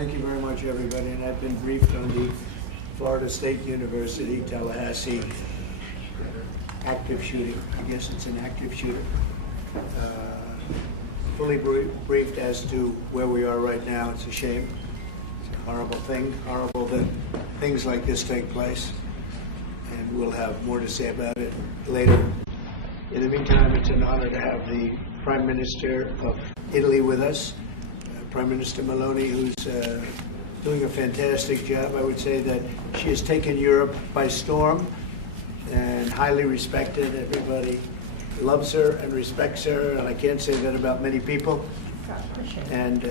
Thank you very much, everybody. And I've been briefed on the Florida State University, Tallahassee active shooting. I guess it's an active shooting. Fully briefed as to where we are right now. It's a shame. It's a horrible thing. Horrible that things like this take place. And we'll have more to say about it later. In the meantime, it's an honor to have the Prime Minister of Italy with us, Prime Minister Meloni, who's doing a fantastic job. I would say that she has taken Europe by storm and highly respected. Everybody loves her and respects her, and I can't say that about many people. And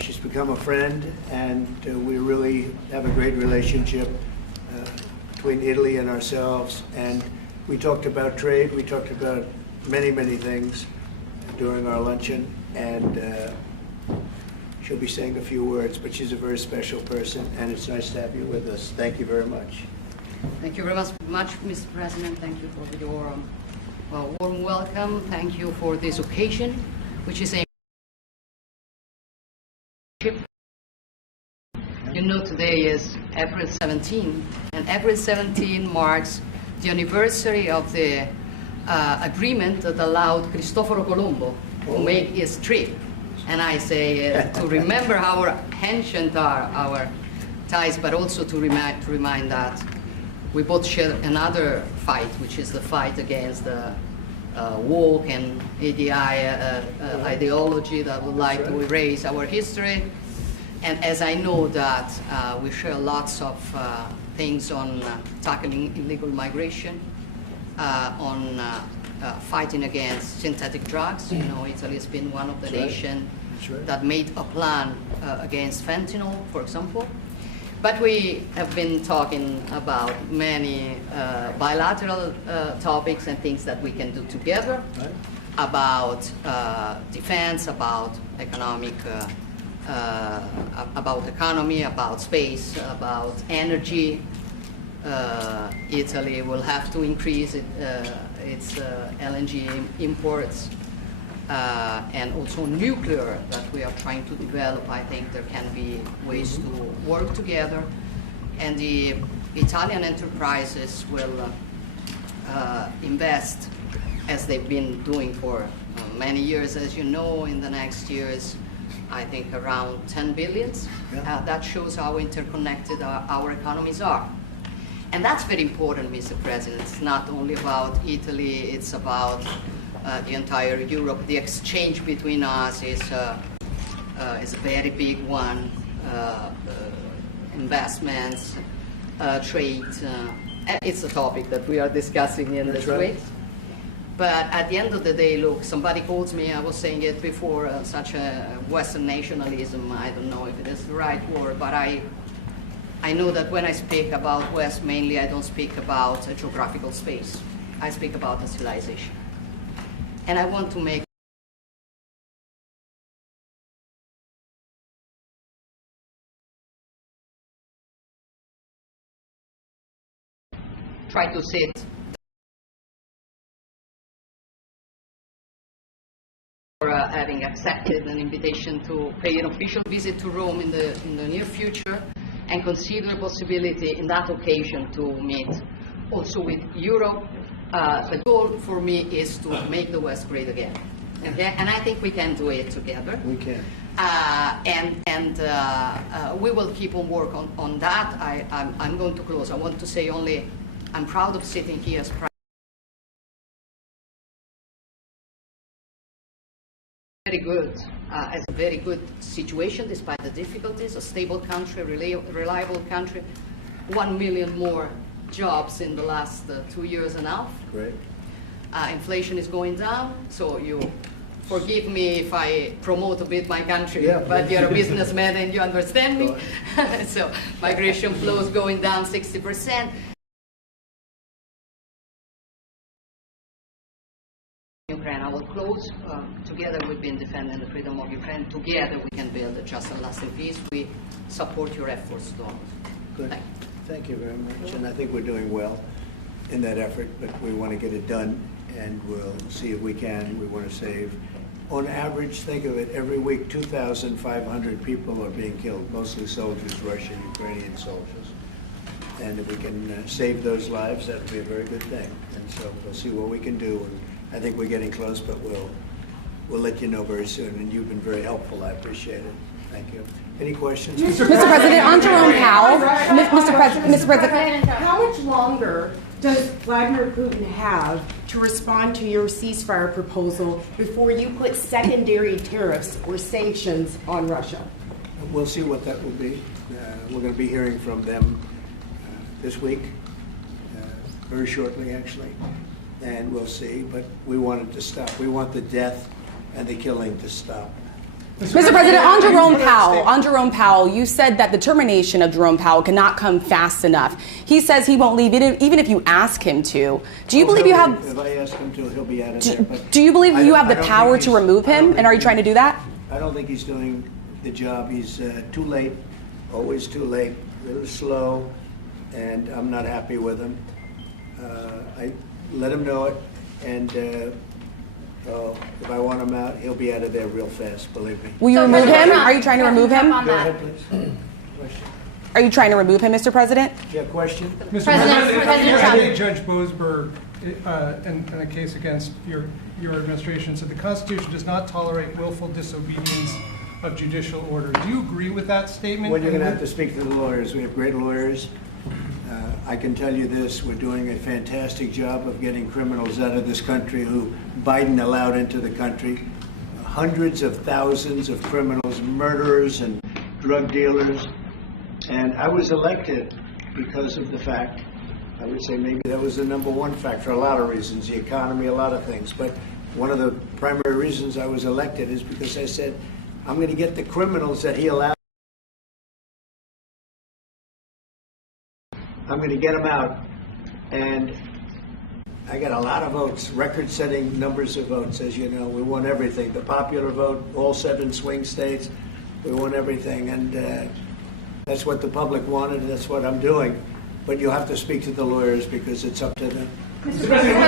she's become a friend, and we really have a great relationship between Italy and ourselves. And we talked about trade. We talked about many, many things during our luncheon, and she'll be saying a few words, but she's a very special person, and it's nice to have you with us. Thank you very much. Thank you very much, Mr. President. Thank you for your warm welcome. Thank you for this occasion, which is a you know, today is April 17, and April 17 marks the anniversary of the agreement that allowed Cristoforo Colombo to make his trip. And I say to remember how ancient are our ties, but also to remind that we both share another fight, which is the fight against the woke and ADI ideology that would like to erase our history. And as I know that we share lots of things on tackling illegal migration, on fighting against synthetic drugs. You know, Italy has been one of the nations that made a plan against fentanyl, for example. But we have been talking about many bilateral topics and things that we can do together, about defense, about economic, about economy, about space, about energy. Italy will have to increase its LNG imports, and also nuclear that we are trying to develop. I think there can be ways to work together, and the Italian enterprises will invest, as they've been doing for many years, as you know, in the next years, I think around 10 billion. That shows how interconnected our economies are. And that's very important, Mr. President. It's not only about Italy, it's about the entire Europe. The exchange between us is a very big one. Investments, trade, it's a topic that we are discussing in this week. But at the end of the day, look, somebody calls me, I was saying it before, such a Western nationalism. I don't know if it is the right word, but I know that when I speak about West, mainly I don't speak about a geographical space. I speak about a civilization. And I want to make try to sit for having accepted an invitation to pay an official visit to Rome in the near future, and consider the possibility in that occasion to meet also with Europe. The goal for me is to make the West great again. Okay? And I think we can do it together. We can. We will keep on work on that. I'm going to close. I want to say only, I'm proud of sitting here as Prime as a very good situation despite the difficulties, a stable country, reliable country, 1 million more jobs in the last 2 years and a half. Great. Inflation is going down, so you forgive me if I promote a bit my country, but you're a businessman and you understand me. So migration flows going down 60%. Ukraine. I will close. Together we've been defending the freedom of Ukraine. Together we can build a just and lasting peace. We support your efforts, Donald. Good. Thank you very much. And I think we're doing well in that effort, but we want to get it done, and we'll see if we can. We want to save On average, think of it, every week 2,500 people are being killed, mostly soldiers, Russian, Ukrainian soldiers. And if we can save those lives, that would be a very good thing. And so we'll see what we can do. And I think we're getting close, but we'll let you know very soon. And you've been very helpful. I appreciate it. Thank you. Any questions? Mr. President, on Jerome Powell, Mr. President, how much longer does Vladimir Putin have to respond to your ceasefire proposal before you put secondary tariffs or sanctions on Russia? We'll see what that will be. We're going to be hearing from them this week, very shortly actually, and we'll see. But we want it to stop. We want the death and the killing to stop. Mr. President, on Jerome Powell, you said that the termination of Jerome Powell cannot come fast enough. He says he won't leave even if you ask him to. Do you believe you have? If I ask him to, he'll be out of there. But do you believe you have the power to remove him? And are you trying to do that? I don't think he's doing the job. He's too late, always too late, a little slow, and I'm not happy with him. I let him know it, and if I want him out, he'll be out of there real fast, believe me. Will you remove him? Are you trying to remove him? Go ahead, please. Question. Are you trying to remove him, Mr. President? Do you have a question? Mr. President, I think Judge Boasberg, in a case against your administration, said the Constitution does not tolerate willful disobedience of judicial order. Do you agree with that statement? Well, you're going to have to speak to the lawyers. We have great lawyers. I can tell you this, we're doing a fantastic job of getting criminals out of this country who Biden allowed into the country. Hundreds of thousands of criminals, murderers and drug dealers. And I was elected because of the fact, I would say maybe that was the number one fact for a lot of reasons, the economy, a lot of things. But one of the primary reasons I was elected is because I said, I'm going to get the criminals that he allowed. I'm going to get them out, and I got a lot of votes, record-setting numbers of votes, as you know. We won everything. The popular vote, all 7 swing states, we won everything, and that's what the public wanted, and that's what I'm doing. But you'll have to speak to the lawyers because it's up to them. Mr. President,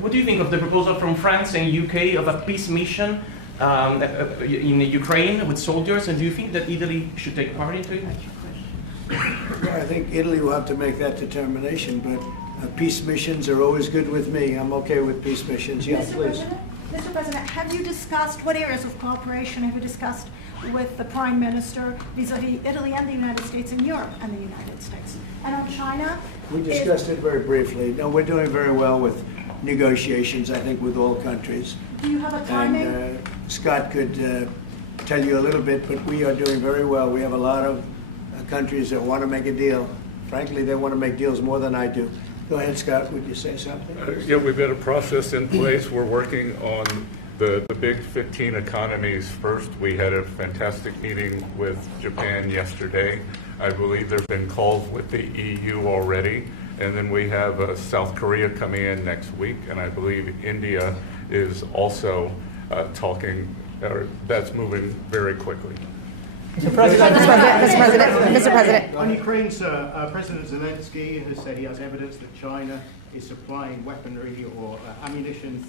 what do you think of the proposal from France and UK of a peace mission in Ukraine with soldiers, and do you think that Italy should take part into it? Well, I think Italy will have to make that determination, but peace missions are always good with me. I'm okay with peace missions. Yes, please. Mr. President, have you discussed, what areas of cooperation have you discussed with the Prime Minister vis-a-vis Italy and the United States and Europe and the United States? And on China? We discussed it very briefly. No, we're doing very well with negotiations, I think, with all countries. Do you have a timing? And Scott could tell you a little bit, but we are doing very well. We have a lot of countries that want to make a deal. Frankly, they want to make deals more than I do. Go ahead, Scott. Would you say something? Yeah, we've got a process in place. We're working on the big 15 economies first. We had a fantastic meeting with Japan yesterday. I believe there have been calls with the EU already. And then we have South Korea coming in next week. And I believe India is also talking, or that's moving very quickly. Mr. President. On Ukraine, sir, President Zelensky has said he has evidence that China is supplying weaponry or ammunition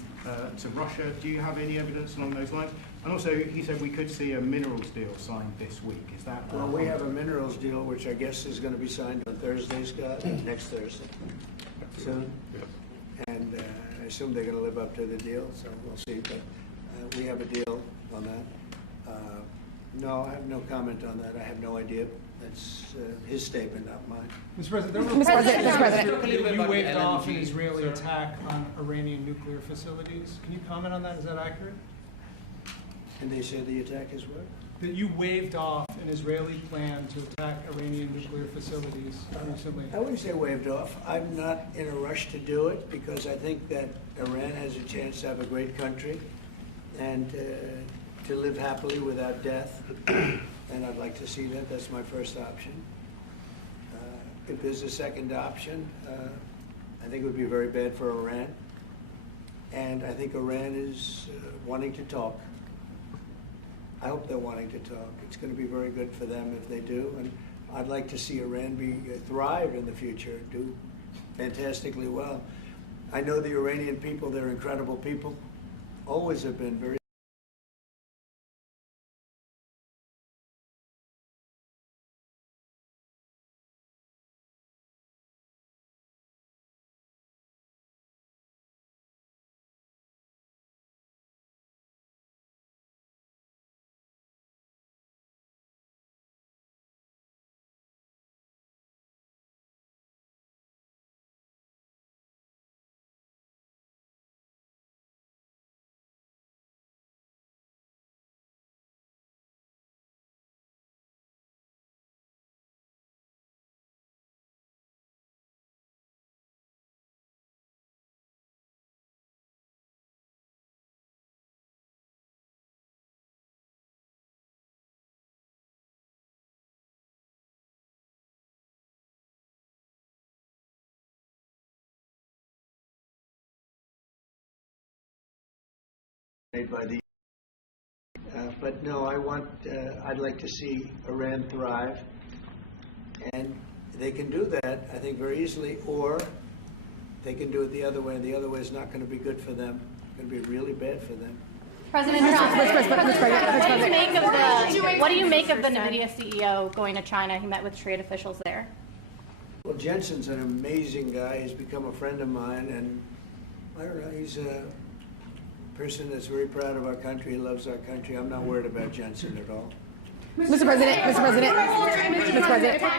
to Russia. Do you have any evidence along those lines? And also, he said we could see a minerals deal signed this week. Is that? Well, we have a minerals deal, which I guess is going to be signed on Thursday, Scott, next Thursday, soon. And I assume they're going to live up to the deal, so we'll see. But we have a deal on that. No, I have no comment on that. I have no idea. That's his statement, not mine. Mr. President, Mr. President. you waved off an Israeli attack on Iranian nuclear facilities. Can you comment on that? Is that accurate? And they say the attack is what? That you waved off an Israeli plan to attack Iranian nuclear facilities recently. I wouldn't say waved off. I'm not in a rush to do it because I think that Iran has a chance to have a great country and to live happily without death, and I'd like to see that. That's my first option. If there's a second option, I think it would be very bad for Iran, and I think Iran is wanting to talk. I hope they're wanting to talk. It's going to be very good for them if they do, and I'd like to see Iran thrive in the future, do fantastically well. I know the Iranian people, they're incredible people. always have been very made by the. But no, I'd like to see Iran thrive, and they can do that, I think, very easily, or they can do it the other way, and the other way is not going to be good for them. It's going to be really bad for them. President Trump, what do you make of the NVIDIA CEO going to China? He met with trade officials there. Well, Jensen's an amazing guy. He's become a friend of mine, and I don't know, he's a person that's very proud of our country. He loves our country. I'm not worried about Jensen at all. Mr. President,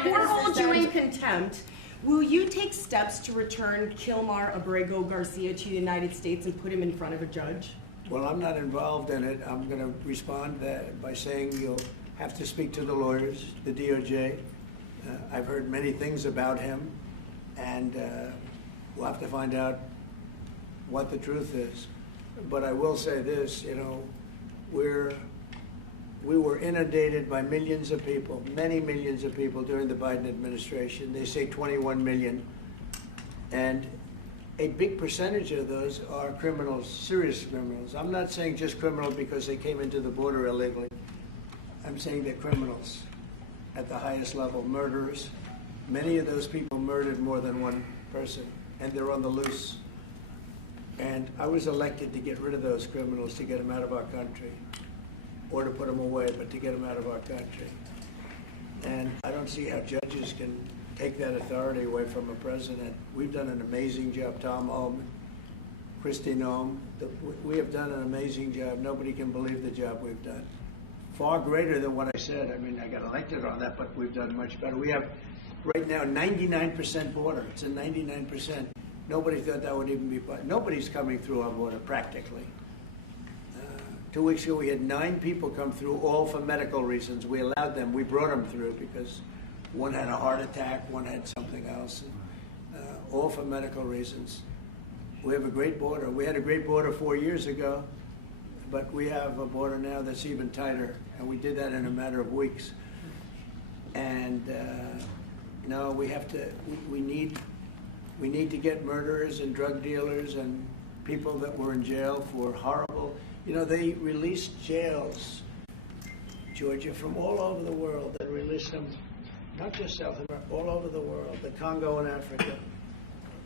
Before hold you in contempt, will you take steps to return Kilmar Abrego Garcia to the United States and put him in front of a judge? Well, I'm not involved in it. I'm going to respond by saying you'll have to speak to the lawyers, the DOJ. I've heard many things about him, and we'll have to find out what the truth is. But I will say this, you know, we were inundated by millions of people, many millions of people during the Biden administration. They say 21 million. And a big percentage of those are criminals, serious criminals. I'm not saying just criminal because they came into the border illegally. I'm saying they're criminals at the highest level, murderers. Many of those people murdered more than one person, and they're on the loose. And I was elected to get rid of those criminals, to get them out of our country, or to put them away, but to get them out of our country. And I don't see how judges can take that authority away from a president. We've done an amazing job. Tom Ullman, Kristi Noem, we have done an amazing job. Nobody can believe the job we've done. Far greater than what I said. I mean, I got elected on that, but we've done much better. We have right now 99% border. It's a 99%. Nobody thought that would even be, nobody's coming through our border practically. 2 weeks ago, we had 9 people come through, all for medical reasons. We allowed them, we brought them through because one had a heart attack, one had something else, all for medical reasons. We have a great border. We had a great border 4 years ago, but we have a border now that's even tighter, and we did that in a matter of weeks. And no, we have to, we need to get murderers and drug dealers and people that were in jail for horrible, you know, they released jails, Giorgia, from all over the world. They released them, not just South America, all over the world, the Congo and Africa.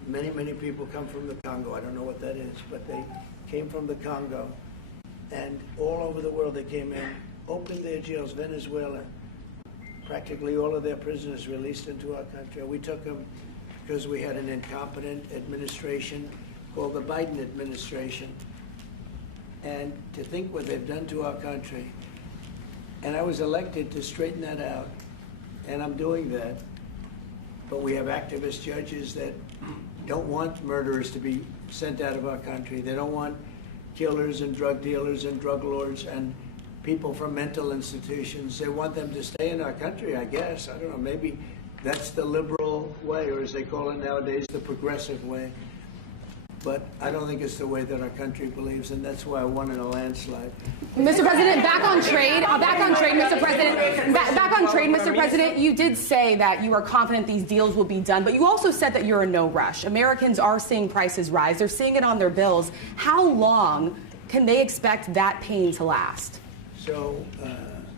Many, many people come from the Congo. I don't know what that is, but they came from the Congo. And all over the world they came in, opened their jails. Venezuela, practically all of their prisoners released into our country. We took them because we had an incompetent administration called the Biden administration. And to think what they've done to our country. And I was elected to straighten that out, and I'm doing that. But we have activist judges that don't want murderers to be sent out of our country. They don't want killers and drug dealers and drug lords and people from mental institutions. They want them to stay in our country, I guess. I don't know, maybe that's the liberal way, or as they call it nowadays, the progressive way. But I don't think it's the way that our country believes, and that's why I won in a landslide. Mr. President, back on trade, Mr. President. Back on trade, Mr. President, you did say that you are confident these deals will be done, but you also said that you're in no rush. Americans are seeing prices rise. They're seeing it on their bills. How long can they expect that pain to last? So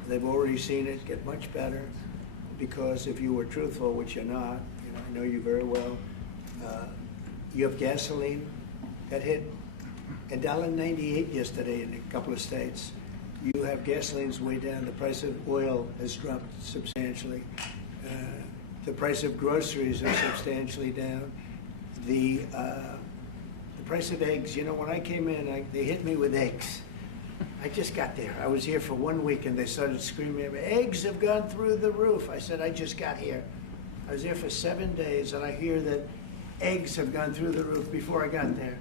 they've already seen it get much better, because if you were truthful, which you're not, I know you very well, you have gasoline that hit $1.98 yesterday in a couple of states. You have gasoline's way down. The price of oil has dropped substantially. The price of groceries are substantially down. The price of eggs, you know, when I came in, they hit me with eggs. I just got there. I was here for 1 week and they started screaming at me, eggs have gone through the roof. I said, I just got here. I was there for 7 days and I hear that eggs have gone through the roof before I got there.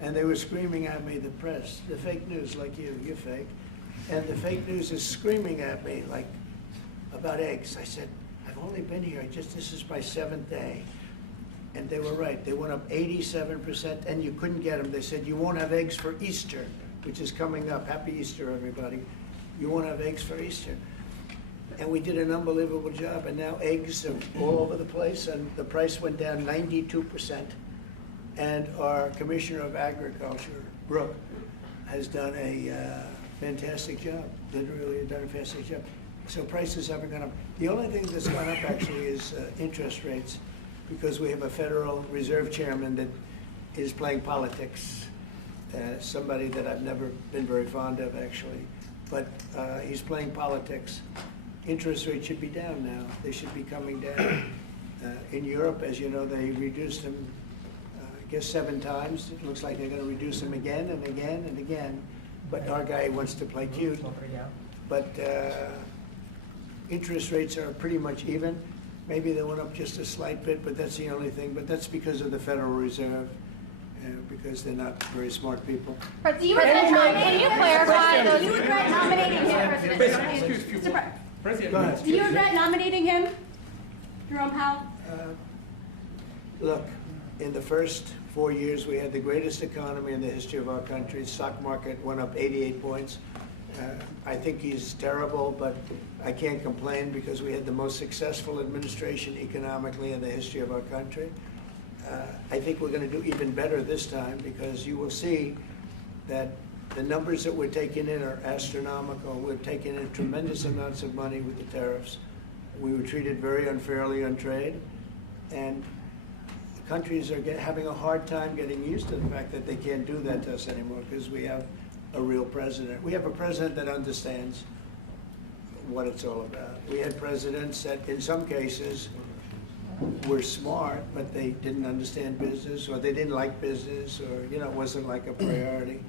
And they were screaming at me, the press, the fake news, like you're fake. And the fake news is screaming at me, like, about eggs. I said, I've only been here, this is my 7th day. And they were right. They went up 87% and you couldn't get them. They said, you won't have eggs for Easter, which is coming up. Happy Easter, everybody. You won't have eggs for Easter. And we did an unbelievable job. And now eggs are all over the place and the price went down 92%. And our Commissioner of Agriculture, Brooke, has done a fantastic job. Literally done a fantastic job. So prices haven't gone up. The only thing that's gone up actually is interest rates, because we have a Federal Reserve Chairman that is playing politics. Somebody that I've never been very fond of, actually. But he's playing politics. Interest rates should be down now. They should be coming down. In Europe, as you know, they reduced them, I guess 7 times. It looks like they're going to reduce them again and again and again. But our guy wants to play cute. But interest rates are pretty much even. Maybe they went up just a slight bit, but that's the only thing. But that's because of the Federal Reserve, because they're not very smart people. Do you regret can you clarify those? Do you regret nominating him? President. Do you regret nominating him, Jerome Powell? Look, in the first 4 years, we had the greatest economy in the history of our country. Stock market went up 88 points. I think he's terrible, but I can't complain because we had the most successful administration economically in the history of our country. I think we're going to do even better this time because you will see that the numbers that we're taking in are astronomical. We're taking in tremendous amounts of money with the tariffs. We were treated very unfairly on trade, and countries are having a hard time getting used to the fact that they can't do that to us anymore because we have a real president. We have a president that understands what it's all about. We had presidents that in some cases were smart, but they didn't understand business, or they didn't like business, or it wasn't like a priority.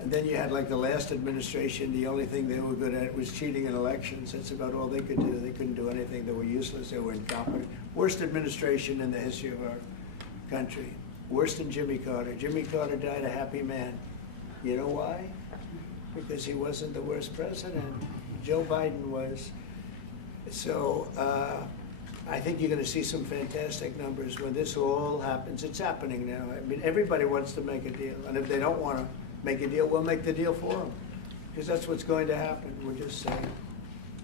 And then you had like the last administration, the only thing they were good at was cheating in elections. That's about all they could do. They couldn't do anything. They were useless. They were incompetent. Worst administration in the history of our country. Worse than Jimmy Carter. Jimmy Carter died a happy man. You know why? Because he wasn't the worst president. Joe Biden was. So I think you're going to see some fantastic numbers when this all happens. It's happening now. I mean, everybody wants to make a deal. And if they don't want to make a deal, we'll make the deal for them. Because that's what's going to happen. We're just saying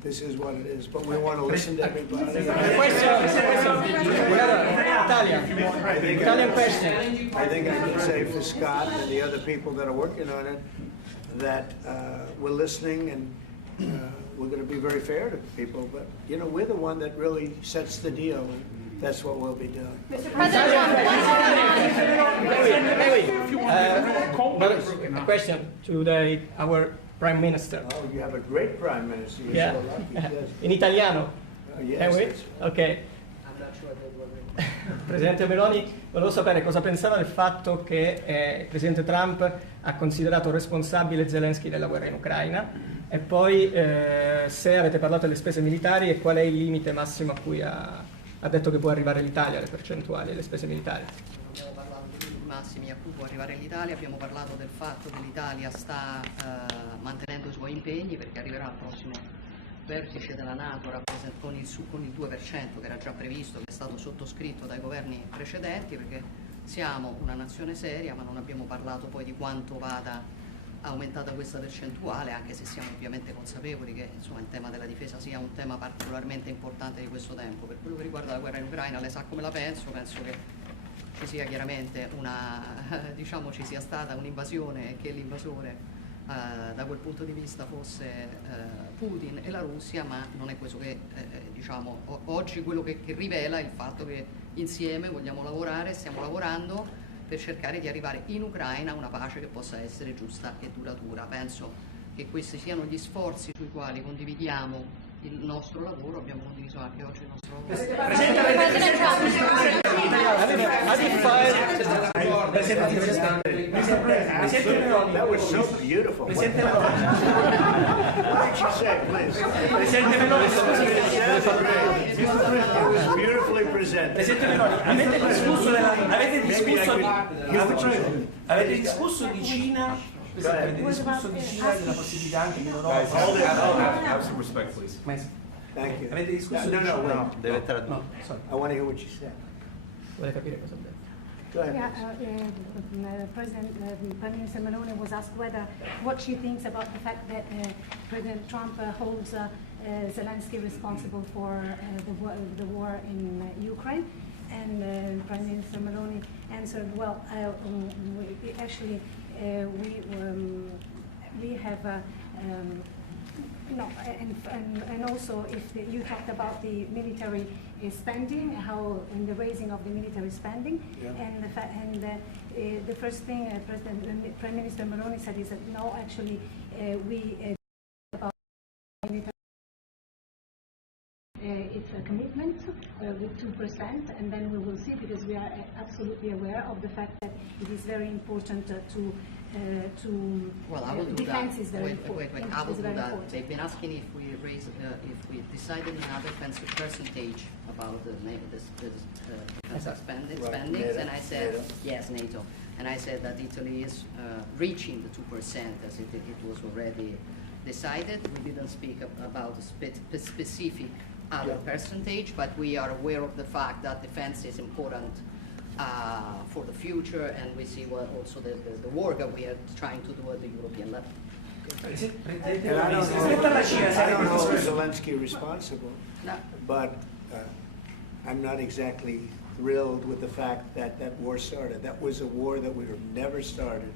this is what it is. But we want to listen to everybody. Italian question. I think I can say for Scott and the other people that are working on it that we're listening and we're going to be very fair to people. But, we're the one that really sets the deal. And that's what we'll be doing. Mr. President, a question to our Prime Minister. Oh, you have a great Prime Minister. You're Yeah. so lucky. Yes. In italiano? Yes, Can we? that's Ok. Presidente Meloni, volevo sapere cosa pensava del fatto che il Presidente Trump ha considerato responsabile Zelensky della guerra in Ucraina e poi se avete parlato delle spese militari e qual è il limite massimo a cui ha detto che può arrivare l'Italia, le percentuali delle spese militari. Abbiamo parlato dei limiti massimi a cui può arrivare l'Italia, abbiamo parlato del fatto che l'Italia sta mantenendo i suoi impegni perché arriverà al prossimo vertice della NATO con il 2% che era già previsto, che è stato sottoscritto dai governi precedenti, perché siamo una nazione seria, ma non abbiamo parlato poi di quanto vada aumentata questa percentuale, anche se siamo ovviamente consapevoli che il tema della difesa sia un tema particolarmente importante di questo tempo. Per quello che riguarda la guerra in Ucraina, lei sa come la penso che ci sia chiaramente ci sia stata un'invasione e che l'invasore da quel punto di vista fosse Putin e la Russia, ma non è questo che oggi quello che rivela il fatto che insieme vogliamo lavorare, stiamo lavorando per cercare di arrivare in Ucraina a una pace che possa essere giusta e duratura. Penso che questi siano gli sforzi sui quali condividiamo il nostro lavoro, abbiamo condiviso anche oggi il nostro lavoro. That was so beautiful. What did you say, please? It was beautifully presented. Presidente Meloni, avete discusso di Cina? Avete discusso di Cina della possibilità anche in Europa? Have some respect, please. Thank you. Avete discusso di No, Cina? wait. I want to hear what you said. Vuole capire cosa ho detto. Go ahead. Prime Minister Meloni was asked what she thinks about the fact that President Trump holds Zelensky responsible for the war in Ukraine. And Prime Minister Meloni answered, well, we have no, and also if you talked about the military spending, how in the raising of the military spending, and the first thing Prime Minister Meloni said is that no, actually we about military. It's a commitment with 2%, and then we will see, because we are absolutely aware of the fact that it is very important Well, I will do defense that. is very Wait. important. I will It's do very that. important. They've been asking if we decided another defensive percentage about the defense spendings, and I said NATO. yes, NATO, and I said that Italy is reaching the 2% as it was already decided. We didn't speak about a specific other percentage, but we are aware of the fact that defense is important for the future, and we see also the work that we are trying to do at the European level. And I don't know if Zelensky responsible, No. but I'm not exactly thrilled with the fact that that war started. That was a war that would have never started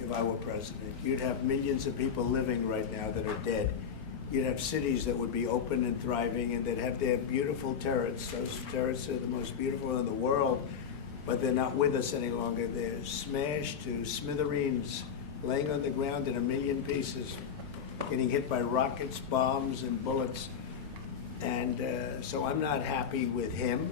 if I were president. You'd have millions of people living right now that are dead. You'd have cities that would be open and thriving, and they'd have their beautiful turrets. Those turrets are the most beautiful in the world, but they're not with us any longer. They're smashed to smithereens, laying on the ground in a million pieces, getting hit by rockets, bombs, and bullets. And so I'm not happy with him,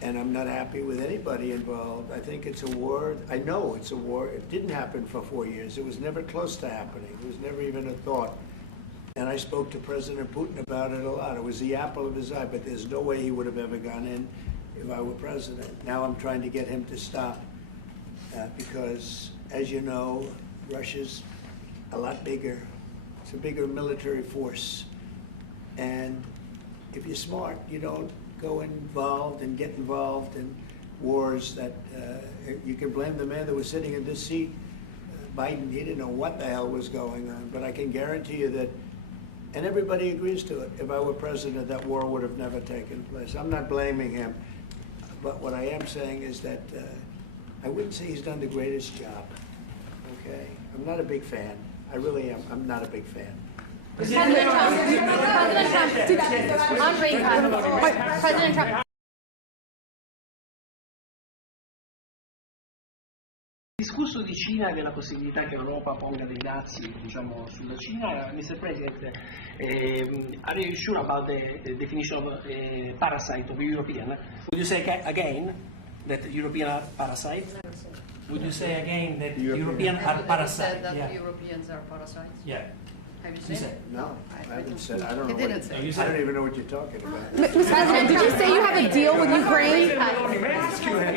and I'm not happy with anybody involved. I think it's a war. I know it's a war. It didn't happen for 4 years. It was never close to happening. It was never even a thought. And I spoke to President Putin about it a lot. It was the apple of his eye, but there's no way he would have ever gone in if I were president. Now I'm trying to get him to stop because, as you know, Russia's a lot bigger. It's a bigger military force. And if you're smart, you don't go involved and get involved in wars that you can blame the man that was sitting in this seat. Biden, he didn't know what the hell was going on, but I can guarantee you that, and everybody agrees to it, if I were president, that war would have never taken place. I'm not blaming him, but what I am saying is that I wouldn't say he's done the greatest job, okay? I'm not a big fan. I really am. I'm not a big fan. President Trump. Discusso di Cina, della possibilità che l'Europa ponga dei dazi, diciamo, sulla Cina. Mr. President, are you sure about the definition of parasite of European? Would you say again that European are parasites? Would you say again that European are parasites? Said that Yeah. Europeans are parasites? Yeah. Have you You said? said. No, I haven't said. I don't He know. didn't say. I don't even know what you're talking about. Mr. President, did you say you have a deal with Ukraine?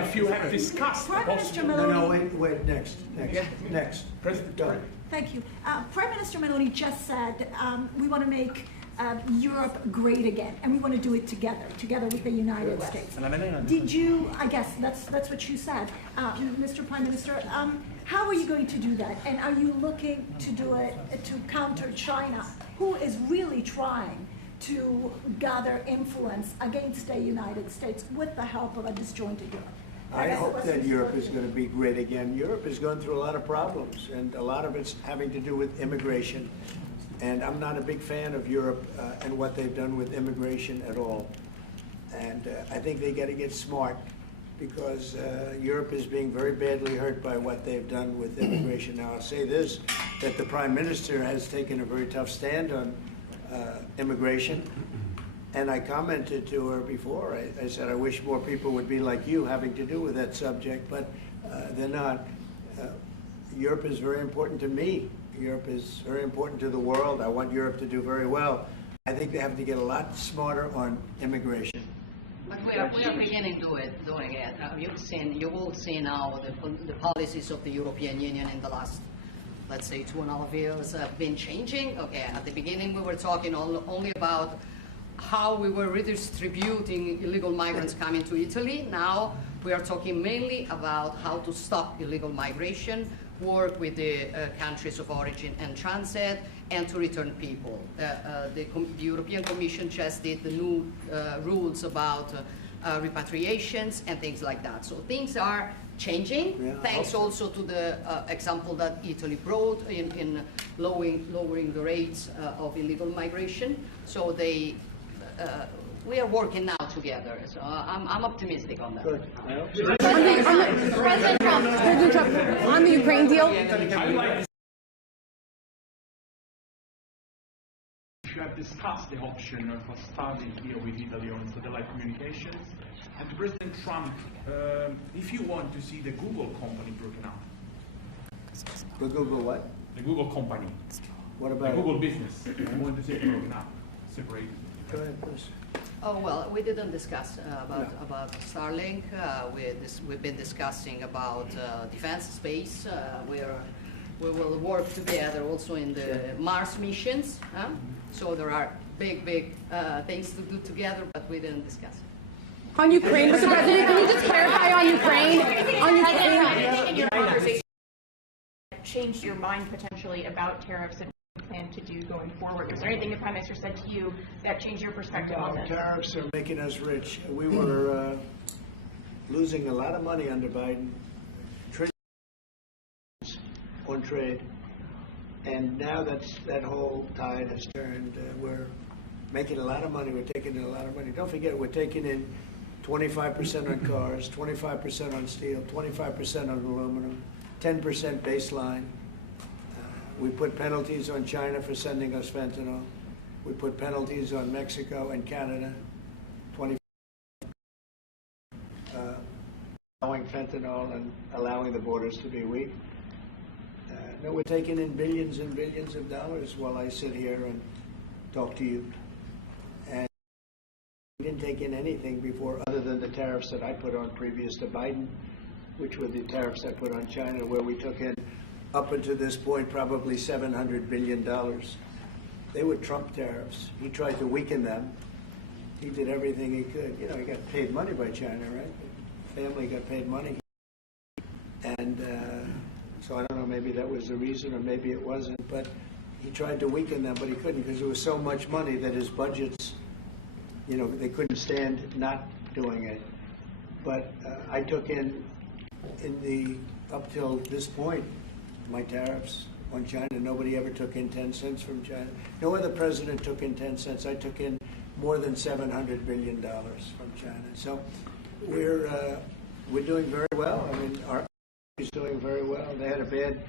If you have discussed Prime Minister No, Meloni. wait, next. President, go. Thank you. Prime Minister Meloni just said we want to make Europe great again, and we want to do it together with the United States. Did you? I guess that's what you said, Mr. Prime Minister. How are you going to do that? And are you looking to do it to counter China, who is really trying to gather influence against the United States with the help of a disjointed Europe? I hope that Europe is going to be great again. Europe is going through a lot of problems, and a lot of it's having to do with immigration. And I'm not a big fan of Europe and what they've done with immigration at all. And I think they got to get smart because Europe is being very badly hurt by what they've done with immigration. Now, I'll say this, that the Prime Minister has taken a very tough stand on immigration. And I commented to her before. I said, I wish more people would be like you having to do with that subject, but they're not. Europe is very important to me. Europe is very important to the world. I want Europe to do very well. I think they have to get a lot smarter on immigration. But we are beginning doing it. You will see now the policies of the European Union in the last, let's say, 2.5 years have been changing. Okay, at the beginning we were talking only about how we were redistributing illegal migrants coming to Italy. Now we are talking mainly about how to stop illegal migration, work with the countries of origin and transit, and to return people. The European Commission just did the new rules about repatriations and things like that. So things are changing, thanks also to the example that Italy brought in lowering the rates of illegal migration. So we are working now together, so I'm optimistic on that. President Trump, on the Ukraine deal. You have discussed the option of starting here with Italy on satellite communications. And President Trump, if you want to see the Google company broken up. The Google what? The Google company. What about the Google business? I want to see it broken up, separated. Go ahead, please. Oh, well, we didn't discuss about Starlink. We've been discussing about defense space. We will work together also in the Mars missions. So there are big things to do together, but we didn't discuss. On Ukraine, Mr. President, can you just clarify on Ukraine? On Ukraine, in your conversation, changed your mind potentially about tariffs and what you plan to do going forward? Was there anything the Prime Minister said to you that changed your perspective on this? Tariffs are making us rich. We were losing a lot of money under Biden, trillions on trade, and now that whole tide has turned. We're making a lot of money. We're taking in a lot of money. Don't forget, we're taking in 25% on cars, 25% on steel, 25% on aluminum, 10% baseline. We put penalties on China for sending us fentanyl. We put penalties on Mexico and Canada, 20%. Allowing fentanyl and allowing the borders to be weak. No, we're taking in billions and billions of dollars while I sit here and talk to you. And we didn't take in anything before other than the tariffs that I put on previous to Biden, which were the tariffs I put on China, where we took in, up until this point, probably $700 billion. They were Trump tariffs. He tried to weaken them. He did everything he could. You know, he got paid money by China, right? The family got paid money. And so I don't know, maybe that was the reason or maybe it wasn't, but he tried to weaken them, but he couldn't because there was so much money that his budgets, you know, they couldn't stand not doing it. But I took in the, up till this point, my tariffs on China. Nobody ever took in 10 cents from China. No other president took in 10 cents. I took in more than $700 billion from China. So we're doing very well. I mean, our is doing very well. They had a bad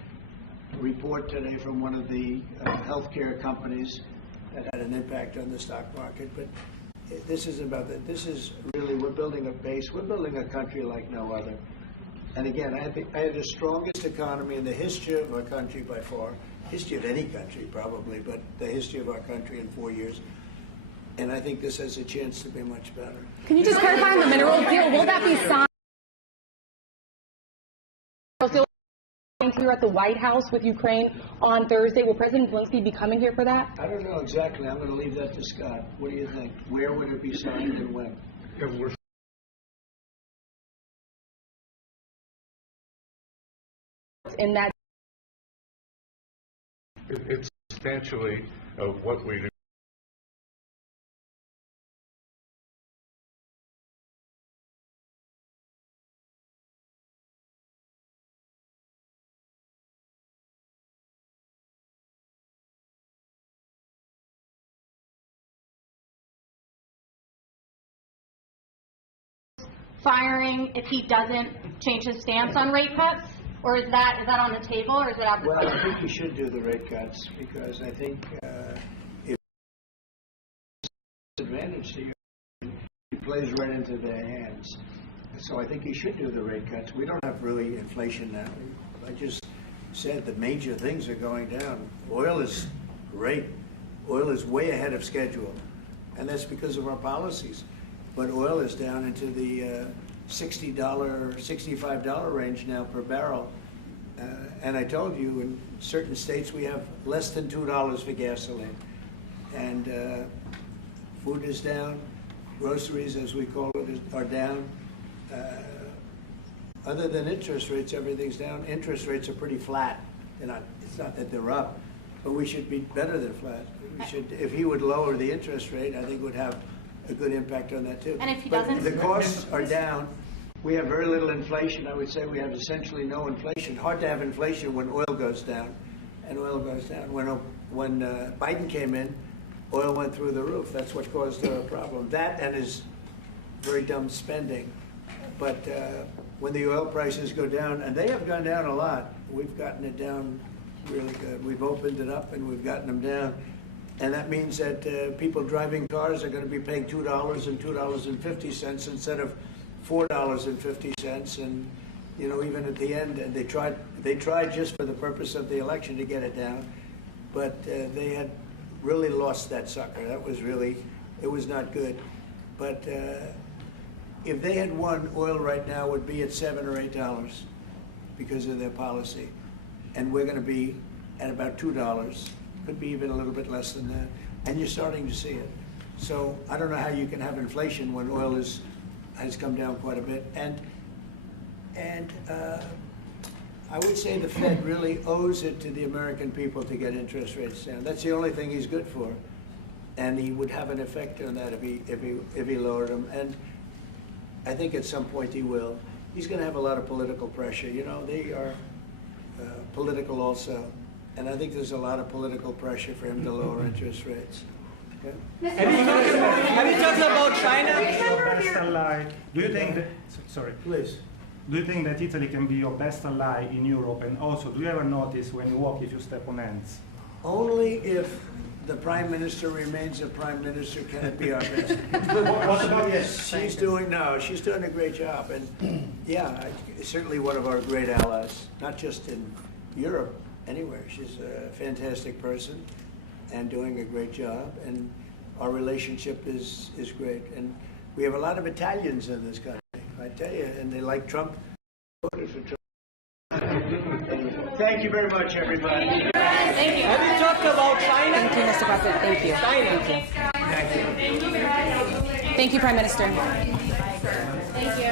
report today from one of the healthcare companies that had an impact on the stock market. But this isn't about that. This is really, we're building a base. We're building a country like no other. And again, I had the strongest economy in the history of our country by far, history of any country probably, but the history of our country in 4 years. And I think this has a chance to be much better. Can you just clarify on the mineral deal? Will that be signed? Here at the White House with Ukraine on Thursday. Will President Zelensky be coming here for that? I don't know exactly. I'm going to leave that to Scott. What do you think? Where would it be signed and when? In that, it's substantially of what we do. firing if he doesn't change his stance on rate cuts? Or is that on the table, or is it out the Well, I think he should do the rate cuts, because I think if it's an advantage to you, it plays right into their hands. So I think he should do the rate cuts. We don't have really inflation now. I just said the major things are going down. Oil is great. Oil is way ahead of schedule, and that's because of our policies. But oil is down into the $60, $65 range now per barrel. And I told you, in certain states we have less than $2 for gasoline. And food is down. Groceries, as we call it, are down. Other than interest rates, everything's down. Interest rates are pretty flat. It's not that they're up, but we should be better than flat. We should, if he would lower the interest rate, I think would have a good impact on that too. And if he but doesn't? The costs are down. We have very little inflation. I would say we have essentially no inflation. Hard to have inflation when oil goes down, and oil goes down. When Biden came in, oil went through the roof. That's what caused the problem. That and his very dumb spending. But when the oil prices go down, and they have gone down a lot, we've gotten it down really good. We've opened it up and we've gotten them down. And that means that people driving cars are going to be paying $2 and $2.50 instead of $4.50. And you know, even at the end, and they tried just for the purpose of the election to get it down, but they had really lost that sucker. That was really, it was not good. But if they had won, oil right now would be at $7 or $8 because of their policy, and we're going to be at about $2. Could be even a little bit less than that, and you're starting to see it. So I don't know how you can have inflation when oil has come down quite a bit, and I would say the Fed really owes it to the American people to get interest rates down. That's the only thing he's good for, and he would have an effect on that if he lowered them. And I think at some point he will. He's going to have a lot of political pressure. You know, they are political also. And I think there's a lot of political pressure for him to lower interest rates. Okay? Have you talked about China? Best ally. Do you think that? Sorry. Please. Do you think that Italy can be your best ally in Europe? And also, do you ever notice when you walk if you step on ants? Only if the prime minister remains a prime minister can it be our best. What about yes, she's doing a great job, and yeah, certainly one of our great allies, not just in Europe. Anywhere. She's a fantastic person and doing a great job, and our relationship is great. And we have a lot of Italians in this country, I tell you, and they like Trump. Voted for Trump. Thank you very much, everybody. Thank you. Have you talked about China? Thank you, Mr. President. Thank you. China. Thank you. Thank you, Prime Minister. Thank you.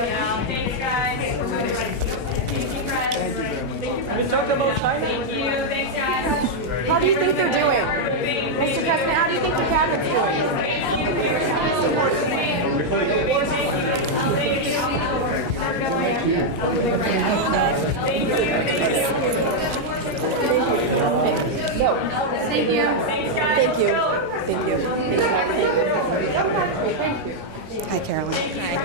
Have you talked about China? Thank you. Thanks, guys. How do you think they're doing? Mr. President, how do you think the cabinet's Thank you. Thanks, guys. Thank you. Thank you. Hi, Carolyn. Hi.